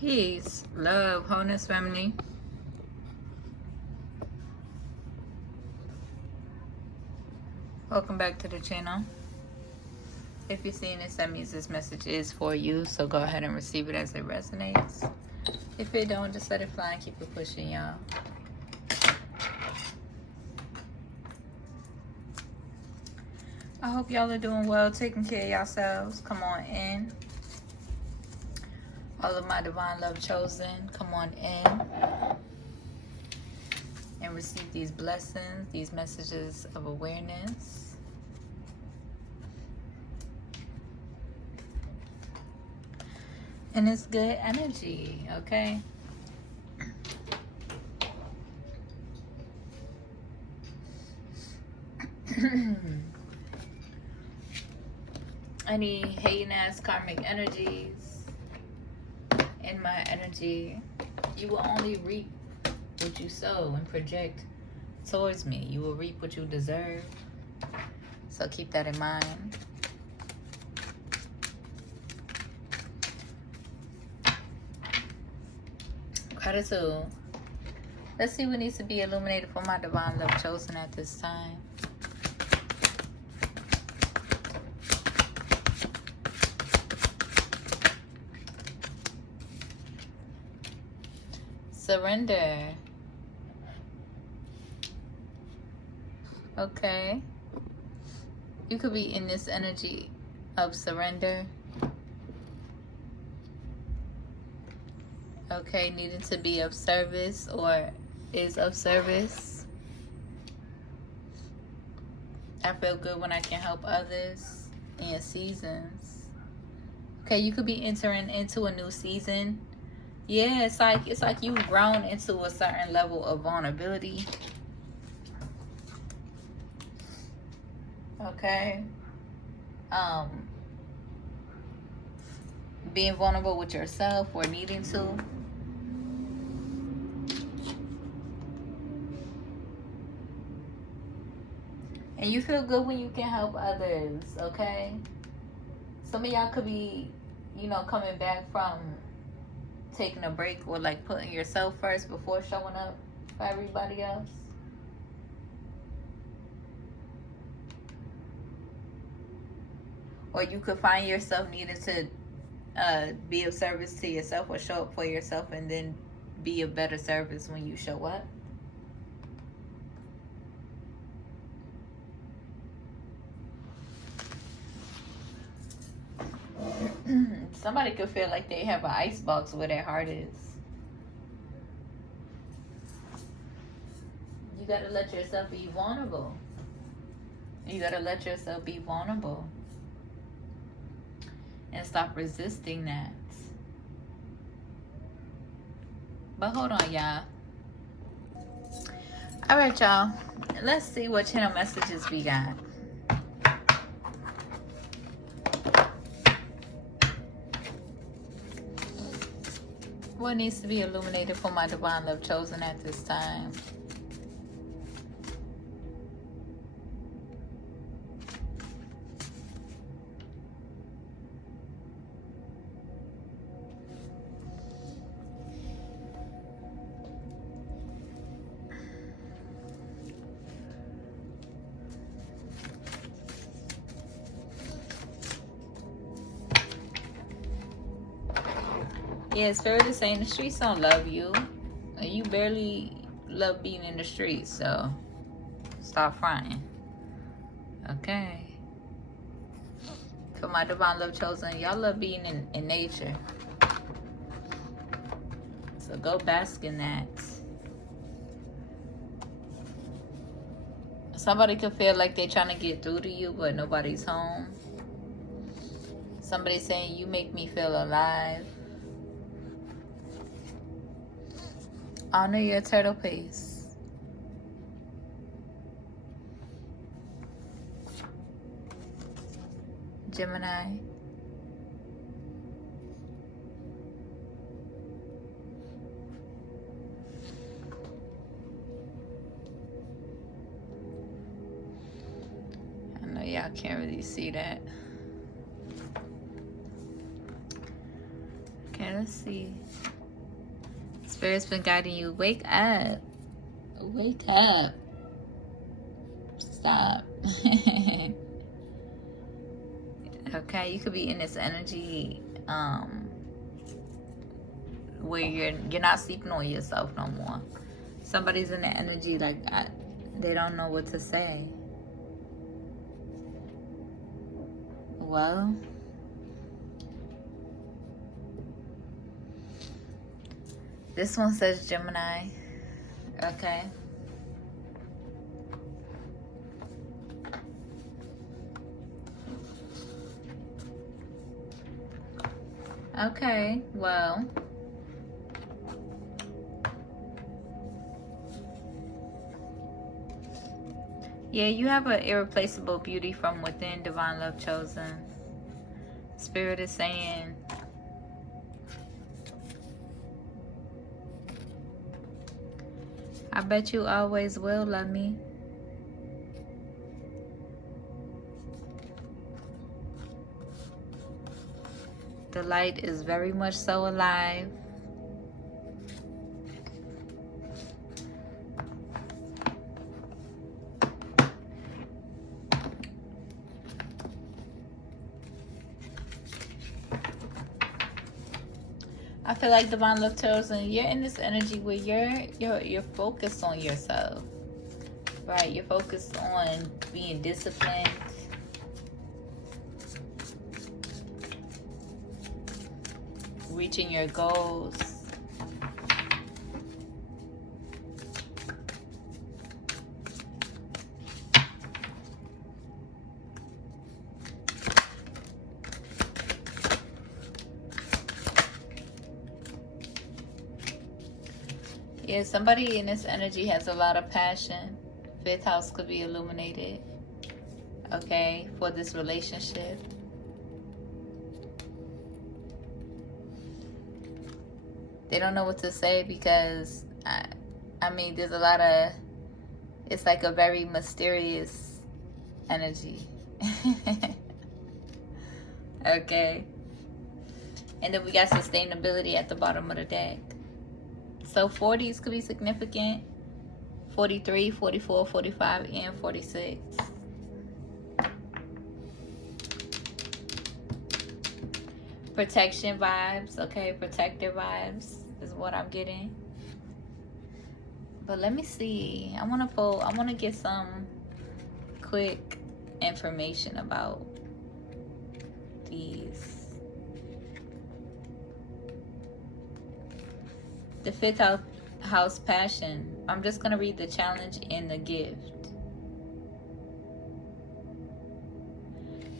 Peace, love, wholeness, family. Welcome back to the channel. If you're seeing this, that means this message is for you. So go ahead and receive it as it resonates. If it don't, just let it fly and keep it pushing, y'all. I hope y'all are doing well, taking care of yourselves. Come on in. All of my divine love chosen, come on in and receive these blessings, these messages of awareness. And it's good energy, okay? Any hating ass karmic energies in my energy, you will only reap what you sow and project towards me. You will reap what you deserve. So keep that in mind. Gratitude. Let's see what needs to be illuminated for my divine love chosen at this time. Surrender. Okay. You could be in this energy of surrender. Okay, needing to be of service or is of service. I feel good when I can help others in seasons. Okay, you could be entering into a new season. Yeah, it's like you've grown into a certain level of vulnerability. Okay. Being vulnerable with yourself or needing to. And you feel good when you can help others, okay? Some of y'all could be, coming back from taking a break or like putting yourself first before showing up for everybody else. Or you could find yourself needing to be of service to yourself or show up for yourself and then be of better service when you show up. Somebody could feel like they have an icebox where their heart is. You gotta let yourself be vulnerable. You gotta let yourself be vulnerable. And stop resisting that. But hold on, y'all. Alright, y'all. Let's see what channel messages we got. What needs to be illuminated for my divine love chosen at this time? Yeah, Spirit is saying the streets don't love you. You barely love being in the streets, so stop fronting. Okay. For my divine love chosen, y'all love being in nature. So go bask in that. Somebody could feel like they're trying to get through to you, but nobody's home. Somebody saying, you make me feel alive. Honor your turtle pace. Gemini. I know y'all can't really see that. Can't let's see. Spirit's been guiding you. Wake up. Wake up. Stop. Okay, you could be in this energy where you're not sleeping on yourself no more. Somebody's in the energy like they don't know what to say. Well, this one says Gemini. Okay. Okay, well, yeah, you have an irreplaceable beauty from within, divine love chosen. Spirit is saying I bet you always will love me. The light is very much so alive. I feel like divine love chosen, you're in this energy where you're focused on yourself. Right? You're focused on being disciplined. Reaching your goals. Yeah, somebody in this energy has a lot of passion. Fifth house could be illuminated. Okay, for this relationship. They don't know what to say because, I mean, there's a lot of, it's like a very mysterious energy. Okay. And then we got sustainability at the bottom of the deck. So 40s could be significant. 43, 44, 45, and 46. Protection vibes, okay? Protector vibes is what I'm getting. But let me see. I want to get some quick information about these. The fifth house passion. I'm just going to read the challenge and the gift.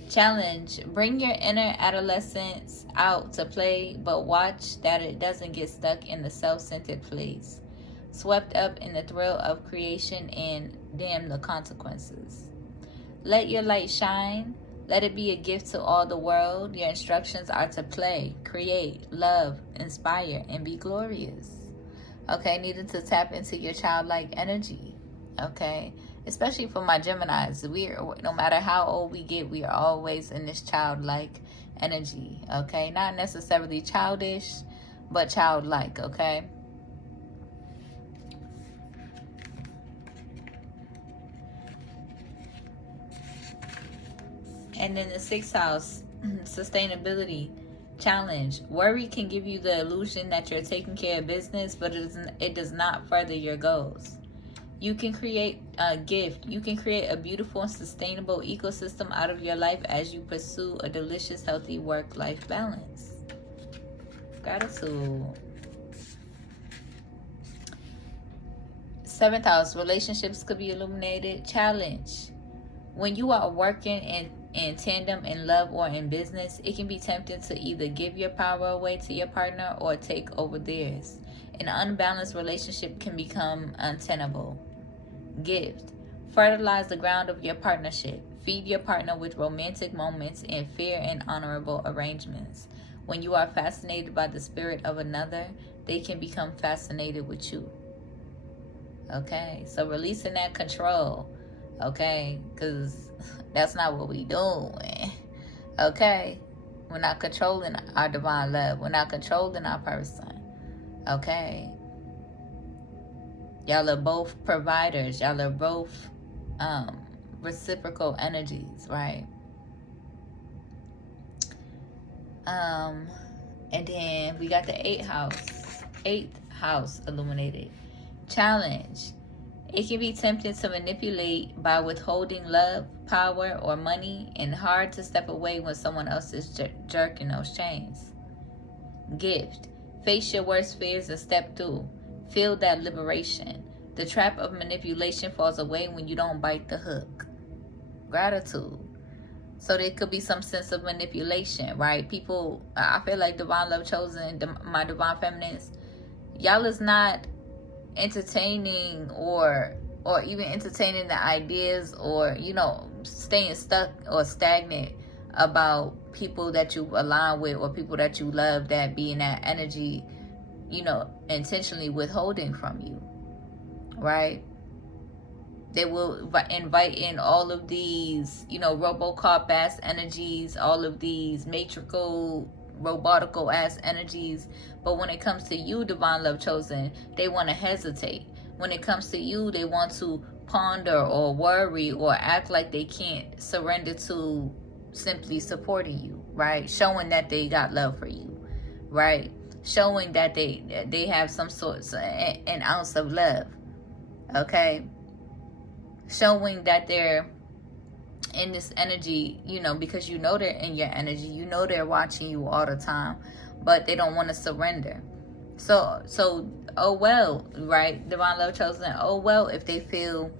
Challenge. Bring your inner adolescence out to play, but watch that it doesn't get stuck in the self-centered place. Swept up in the thrill of creation and damn the consequences. Let your light shine. Let it be a gift to all the world. Your instructions are to play, create, love, inspire, and be glorious. Okay, needed to tap into your childlike energy. Okay, especially for my Geminis. No matter how old we get, we are always in this childlike energy. Okay, not necessarily childish, but childlike. Okay. And then the sixth house, sustainability, challenge. Worry can give you the illusion that you're taking care of business, but it does not further your goals. You can create a gift. You can create a beautiful and sustainable ecosystem out of your life as you pursue a delicious, healthy work-life balance. Gratitude. Seventh house, relationships could be illuminated. Challenge. When you are working in tandem in love or in business, it can be tempting to either give your power away to your partner or take over theirs. An unbalanced relationship can become untenable. Gift. Fertilize the ground of your partnership. Feed your partner with romantic moments and fair and honorable arrangements. When you are fascinated by the spirit of another, they can become fascinated with you. Okay, so releasing that control. Okay, because that's not what we doing. Okay, We're not controlling our divine love. We're not controlling our person. Okay? Y'all are both providers. Y'all are both reciprocal energies, right? And then we got the eighth house illuminated. Challenge. It can be tempting to manipulate by withholding love, power, or money, and hard to step away when someone else is jerking those chains. Gift. Face your worst fears and step through. Feel that liberation. The trap of manipulation falls away when you don't bite the hook. Gratitude. So there could be some sense of manipulation, right? People, I feel like divine love chosen, my divine feminines, y'all is not entertaining or even entertaining the ideas, or staying stuck or stagnant about people that you align with or people that you love that be in that energy, intentionally withholding from you, right? They will invite in all of these, Robocop ass energies, all of these matrical, robotical ass energies. But when it comes to you, divine love chosen, they want to hesitate. When it comes to you, they want to ponder or worry or act like they can't surrender to simply supporting you, right? Showing that they got love for you, right? Showing that they have some sort, an ounce of love, okay? Showing that they're in this energy, because they're in your energy, they're watching you all the time, but they don't want to surrender. So oh well, right? Divine love chosen, oh well if they feel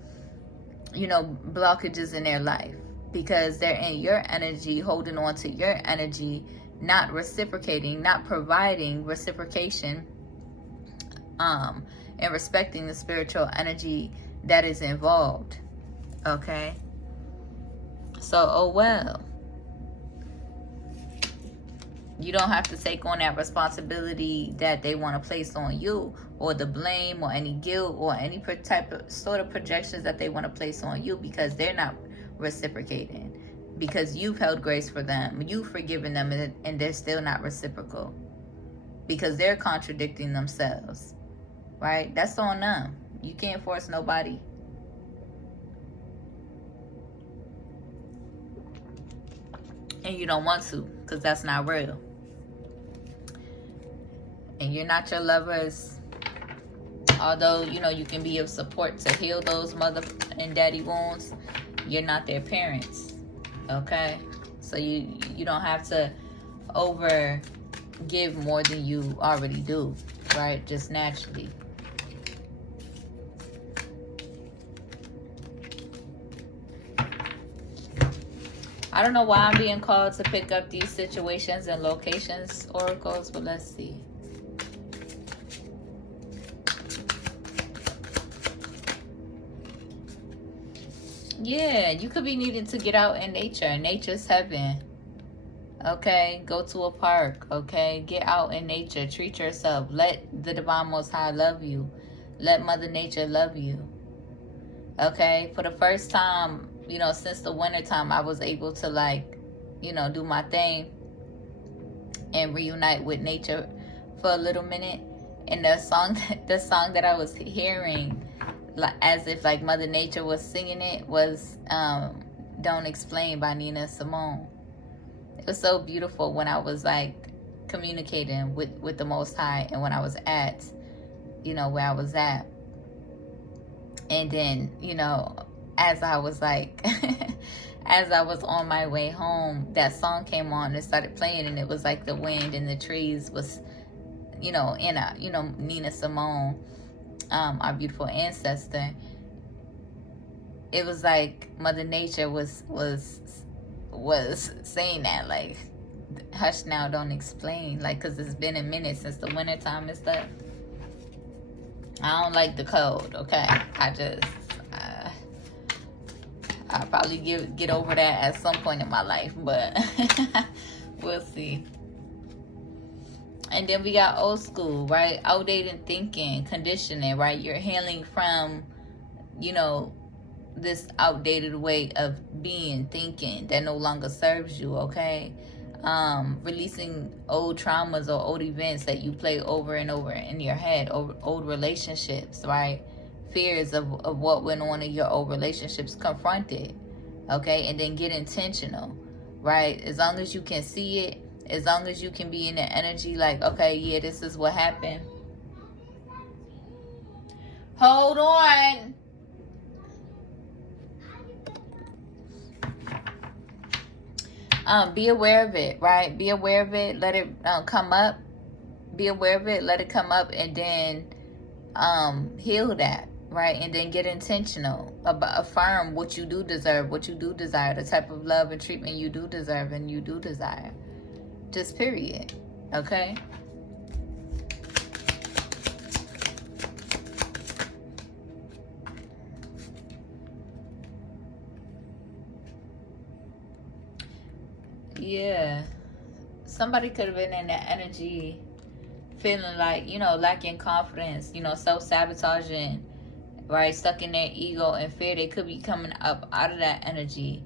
blockages in their life because they're in your energy, holding on to your energy, not reciprocating, not providing reciprocation, and respecting the spiritual energy that is involved. Okay, so oh well, you don't have to take on that responsibility that they want to place on you, or the blame or any guilt or any type of sort of projections that they want to place on you, because they're not reciprocating, because you've held grace for them, you've forgiven them, and they're still not reciprocal because they're contradicting themselves, right? That's on them. You can't force nobody. And you don't want to, because that's not real. And you're not your lovers. Although, you can be of support to heal those mother and daddy wounds, you're not their parents. Okay? So you don't have to over give more than you already do, right? Just naturally. I don't know why I'm being called to pick up these situations and locations, oracles, but let's see. Yeah, you could be needing to get out in nature. Nature's heaven. Okay, go to a park. Okay, get out in nature. Treat yourself. Let the divine most high love you. Let Mother Nature love you. Okay, for the first time, since the winter time, I was able to do my thing and reunite with nature for a little minute. And the song that I was hearing, as if Mother Nature was singing it, was "Don't Explain" by Nina Simone. It was so beautiful when I was communicating with the Most High, and when I was at, where I was at. And then, as I was as I was on my way home, that song came on and started playing, and it was the wind in the trees was, in a, Nina Simone, our beautiful ancestor. It was Mother Nature was saying that, hush now, don't explain, because it's been a minute since the winter time and stuff. I don't like the cold, okay? I'll probably get over that at some point in my life, but we'll see. And then we got old school, right? Outdated thinking, conditioning, right? You're healing from, this outdated way of being, thinking that no longer serves you, okay? releasing old traumas or old events that you play over and over in your head, old relationships, right? Fears of what went on in your old relationships. Confront it, okay? And then get intentional, right? As long as you can see it, as long as you can be in the energy like, okay, yeah, this is what happened. Hold on. Be aware of it, right? Be aware of it. Let it come up. Be aware of it. Let it come up, and then heal that, right? And then get intentional about affirm what you do deserve, what you do desire, the type of love and treatment you do deserve and you do desire. Just period. Okay. Yeah. Somebody could have been in that energy feeling like, lacking confidence, self-sabotaging, right? Stuck in their ego and fear. They could be coming up out of that energy,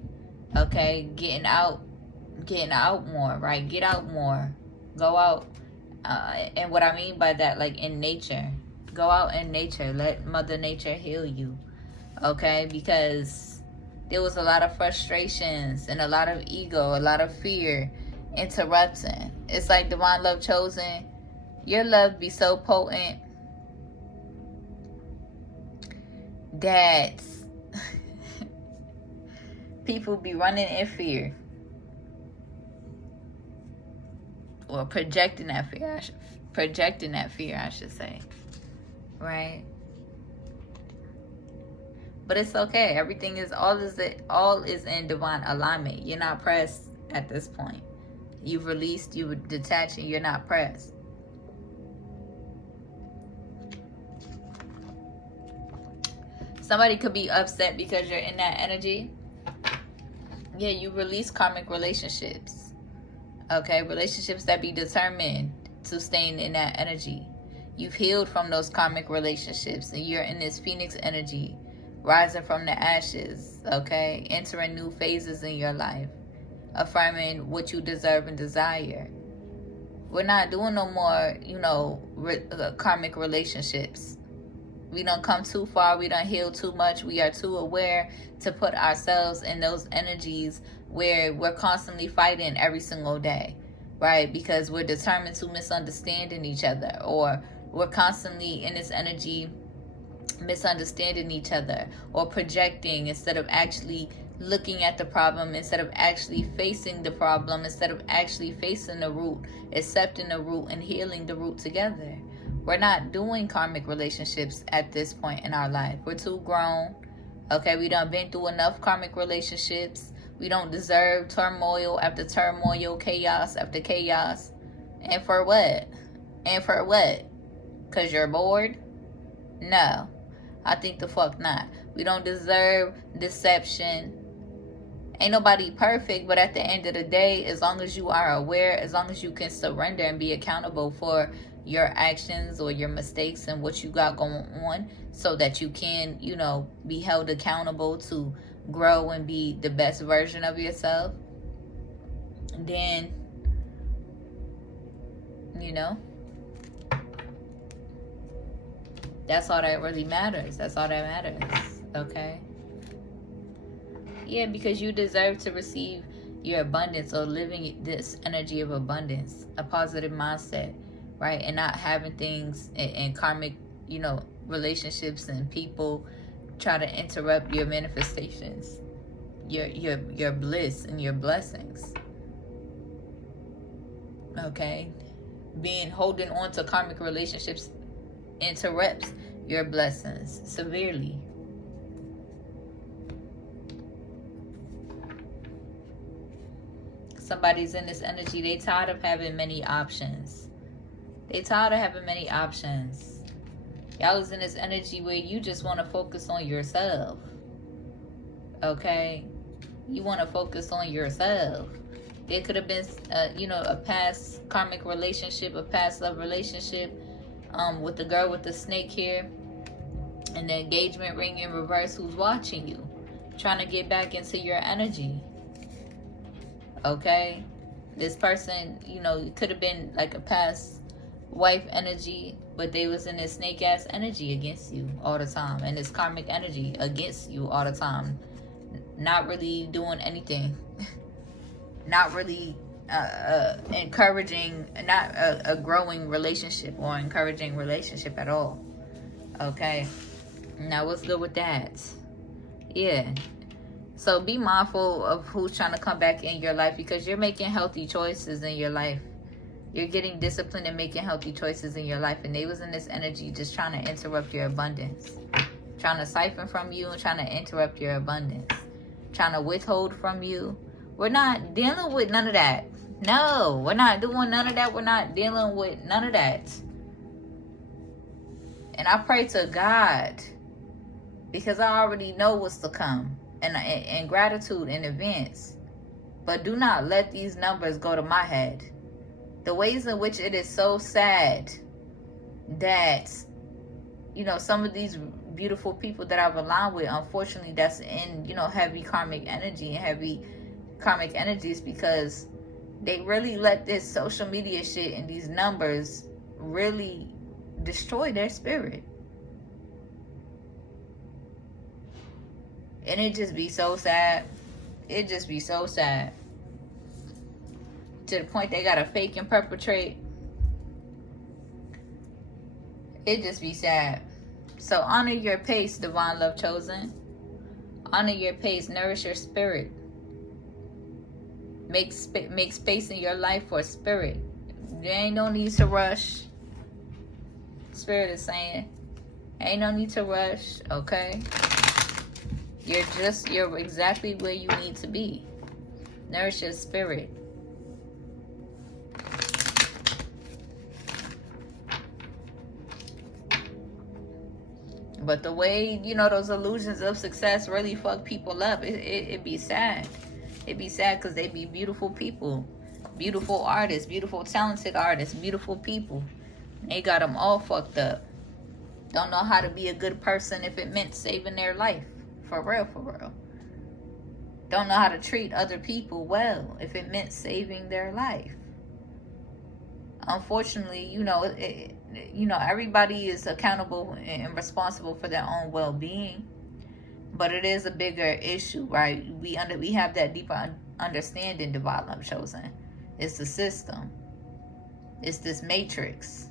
okay? Getting out more, right? Get out more. Go out. And what I mean by that, like in nature. Go out in nature. Let Mother Nature heal you, okay? Because there was a lot of frustrations and a lot of ego, a lot of fear interrupting. It's like Divine Love Chosen. Your love be so potent that people be running in fear. Or projecting that fear, I should say. Right? But it's okay. Everything is all is in divine alignment. You're not pressed at this point. You've released, you detached, and you're not pressed. Somebody could be upset because you're in that energy. Yeah, you release karmic relationships. Okay, relationships that be determined to staying in that energy. You've healed from those karmic relationships, and you're in this phoenix energy, rising from the ashes, okay? Entering new phases in your life, affirming what you deserve and desire. We're not doing no more, karmic relationships. We don't come too far. We don't heal too much. We are too aware to put ourselves in those energies where we're constantly fighting every single day, right? Because we're determined to misunderstanding each other, or we're constantly in this energy misunderstanding each other, or projecting instead of actually looking at the problem, instead of actually facing the problem, instead of actually facing the root, accepting the root, and healing the root together. We're not doing karmic relationships at this point in our life. We're too grown. Okay, we done been through enough karmic relationships. We don't deserve turmoil after turmoil, chaos after chaos. And for what? And for what? Because you're bored? No. I think the fuck not. We don't deserve deception. Ain't nobody perfect, but at the end of the day, as long as you are aware, as long as you can surrender and be accountable for your actions or your mistakes and what you got going on, so that you can, be held accountable to grow and be the best version of yourself, then, that's all that really matters. That's all that matters, okay? Yeah, because you deserve to receive your abundance, or living this energy of abundance, a positive mindset, right? And not having things in karmic, relationships and people try to interrupt your manifestations, your bliss and your blessings. Okay? Holding on to karmic relationships interrupts your blessings severely. Somebody's in this energy, they tired of having many options. They tired of having many options. Y'all is in this energy where you just want to focus on yourself. Okay? You want to focus on yourself. There could have been, a past karmic relationship, a past love relationship with the girl with the snake hair and the engagement ring in reverse, who's watching you, trying to get back into your energy. Okay? This person, you know, it could have been like a past wife energy, but they was in this snake ass energy against you all the time, and this karmic energy against you all the time, not really doing anything, not really encouraging, not a growing relationship or encouraging relationship at all. Okay, now what's good with that? Yeah, so be mindful of who's trying to come back in your life, because you're making healthy choices in your life. You're getting disciplined and making healthy choices in your life, and they was in this energy just trying to interrupt your abundance, trying to siphon from you and trying to interrupt your abundance, trying to withhold from you. We're not dealing with none of that. No, we're not doing none of that. We're not dealing with none of that. And I pray to God, because I already know what's to come, and gratitude in advance. But do not let these numbers go to my head. The ways in which it is so sad that, you know, some of these beautiful people that I've aligned with, unfortunately, that's in, you know, heavy karmic energy and heavy karmic energies, because they really let this social media shit and these numbers really destroy their spirit. And it just be so sad. It just be so sad. To the point they gotta fake and perpetrate. It just be sad. So honor your pace, divine love chosen. Honor your pace. Nourish your spirit. Make space in your life for spirit. There ain't no need to rush. Spirit is saying, ain't no need to rush. Okay. You're exactly where you need to be. Nourish your spirit. But the way, you know, those illusions of success really fuck people up, it be sad. It be sad because they be beautiful people, beautiful artists, beautiful talented artists, beautiful people. They got them all fucked up. Don't know how to be a good person if it meant saving their life. For real, for real. Don't know how to treat other people well if it meant saving their life. Unfortunately, you know, everybody is accountable and responsible for their own well-being, but it is a bigger issue, right? We have that deeper understanding, divine love chosen. It's the system. It's this matrix.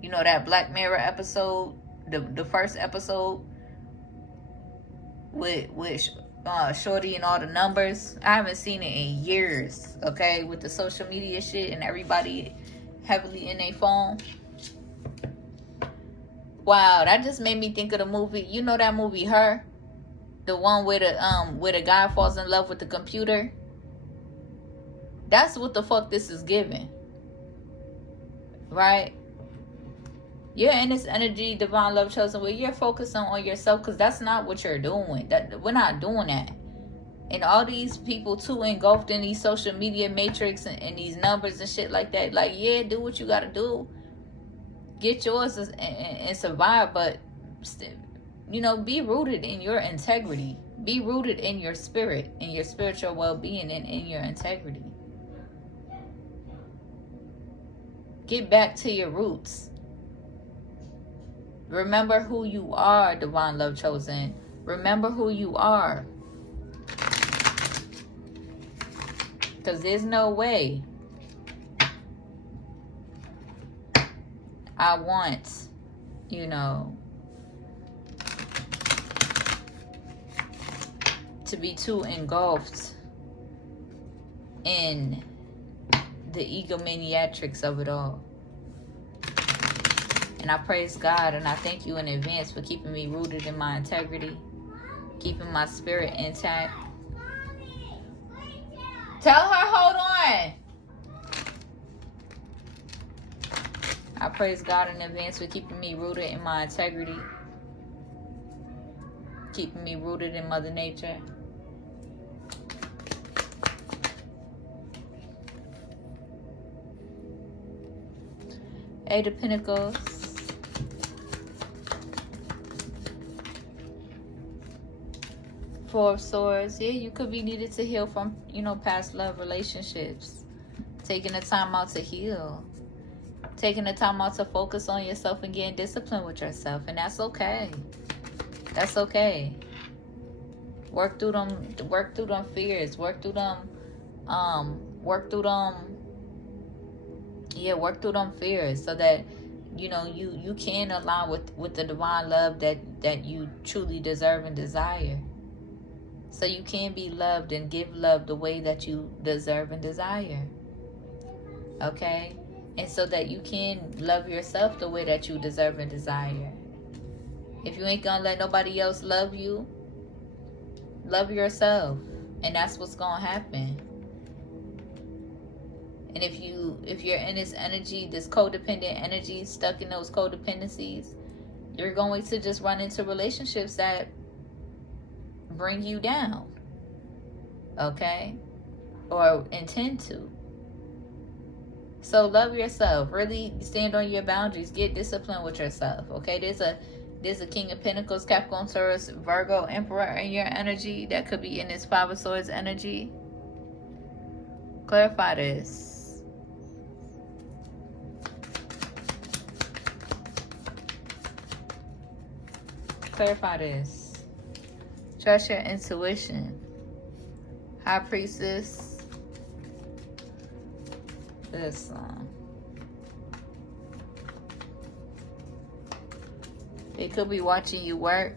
You know that Black Mirror episode, the first episode with Shorty and all the numbers. I haven't seen it in years. Okay, with the social media shit and everybody heavily in their phone. Wow, that just made me think of the movie. You know that movie Her, the one where the guy falls in love with the computer. That's what the fuck this is giving, right? You're in this energy, divine love chosen, where you're focusing on yourself, because that's not what you're doing. That we're not doing that. And all these people too engulfed in these social media matrix and these numbers and shit like that. Like, yeah, do what you gotta do, get yours and survive, but you know, be rooted in your integrity. Be rooted in your spirit, in your spiritual well-being, and in your integrity. Get back to your roots. Remember who you are, divine love chosen. Remember who you are. Because there's no way I want, you know, to be too engulfed in the egomaniatrics of it all. And I praise God and I thank you in advance for keeping me rooted in my integrity, keeping my spirit intact. Tell her, hold on. I praise God in advance for keeping me rooted in my integrity, keeping me rooted in Mother Nature. Eight of Pentacles. Four of Swords. Yeah, you could be needed to heal from, you know, past love relationships. Taking the time out to heal. Taking the time out to focus on yourself and getting disciplined with yourself. And that's okay. That's okay. Work through them fears. Work through them fears so that you can align with the divine love that you truly deserve and desire. So you can be loved and give love the way that you deserve and desire. Okay? And so that you can love yourself the way that you deserve and desire. If you ain't gonna let nobody else love you, love yourself. And that's what's gonna happen. And if you're in this energy, this codependent energy, stuck in those codependencies, you're going to just run into relationships that bring you down. Okay? Or intend to. So love yourself. Really stand on your boundaries. Get disciplined with yourself. Okay? There's a King of Pentacles, Capricorn, Taurus, Virgo, Emperor in your energy. That could be in this Five of Swords energy. Clarify this. Clarify this. Trust your intuition. High Priestess. This one. It could be watching you work.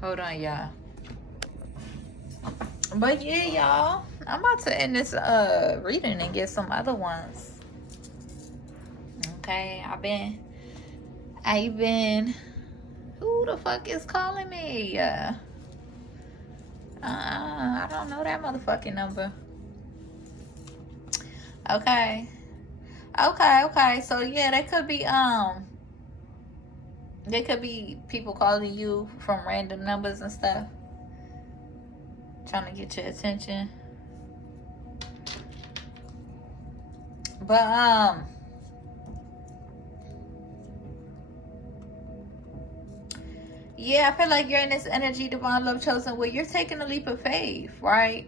Hold on, y'all. But yeah, y'all, I'm about to end this reading and get some other ones. Okay, I've been. Who the fuck is calling me? I don't know that motherfucking number. Okay. So yeah, there could be people calling you from random numbers and stuff, trying to get your attention. But yeah, I feel like you're in this energy, divine love chosen, where you're taking a leap of faith, right?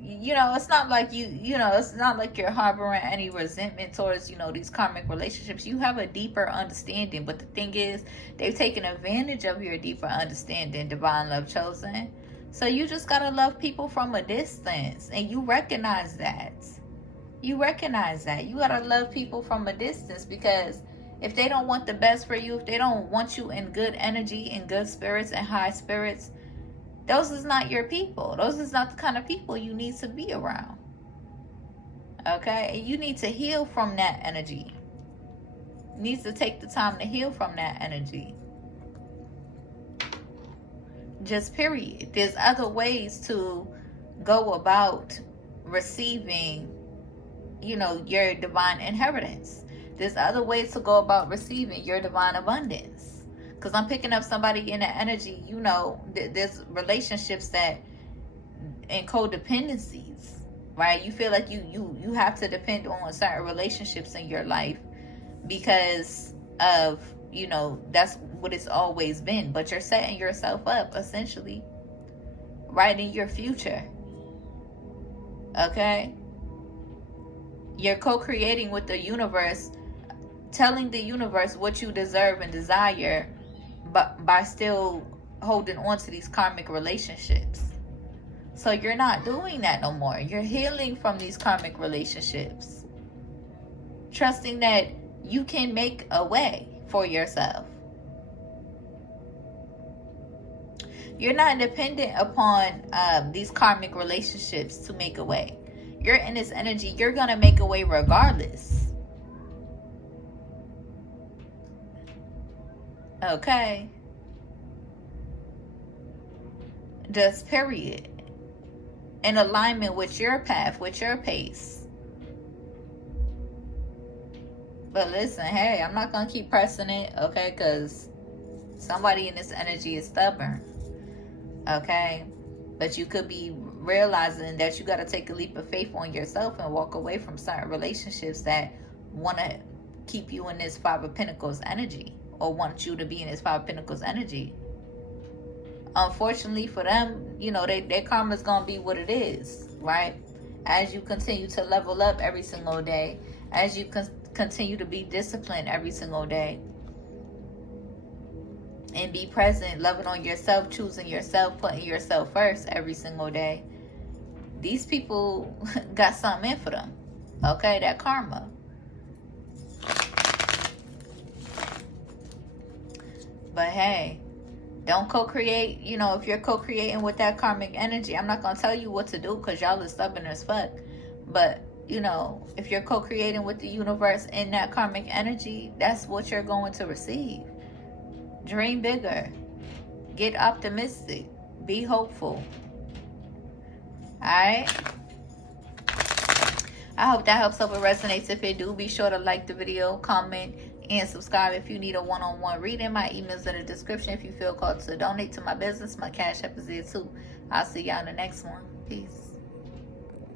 It's not like it's not like you're harboring any resentment towards, these karmic relationships. You have a deeper understanding. But the thing is, they've taken advantage of your deeper understanding, divine love chosen. So you just got to love people from a distance. And you recognize that. You got to love people from a distance, because if they don't want the best for you, if they don't want you in good energy, in good spirits and high spirits, those is not your people. Those is not the kind of people you need to be around. Okay? And you need to heal from that energy. You need to take the time to heal from that energy. Just period. There's other ways to go about receiving, your divine inheritance. There's other ways to go about receiving your divine abundance. Because I'm picking up somebody in the energy, there's relationships that in codependencies, right? You feel like you have to depend on certain relationships in your life because of, that's what it's always been. But you're setting yourself up, essentially, writing your future. Okay? You're co-creating with the universe, telling the universe what you deserve and desire, but by still holding on to these karmic relationships. So you're not doing that no more. You're healing from these karmic relationships, trusting that you can make a way for yourself. You're not dependent upon these karmic relationships to make a way. You're in this energy. You're gonna make a way regardless. Okay. Just period. In alignment with your path, with your pace. But listen, hey, I'm not going to keep pressing it, okay? Because somebody in this energy is stubborn. Okay? But you could be realizing that you got to take a leap of faith on yourself and walk away from certain relationships that want to keep you in this Five of Pentacles energy. or want you to be in this Five of Pentacles energy. Unfortunately for them, you know, their karma is going to be what it is, right? As you continue to level up every single day, as you continue to be disciplined every single day, and be present, loving on yourself, choosing yourself, putting yourself first every single day, these people got something in for them. Okay, that karma. But hey, don't co-create. You know, if you're co-creating with that karmic energy, I'm not going to tell you what to do because y'all are stubborn as fuck. But, you know, if you're co-creating with the universe in that karmic energy, that's what you're going to receive. Dream bigger. Get optimistic. Be hopeful. Alright? I hope that helps. Hope it resonates. If it do, be sure to like the video, comment, and subscribe. If you need a one-on-one reading, my email's in the description. If you feel called to donate to my business, my Cash App is there too. I'll see y'all in the next one. Peace.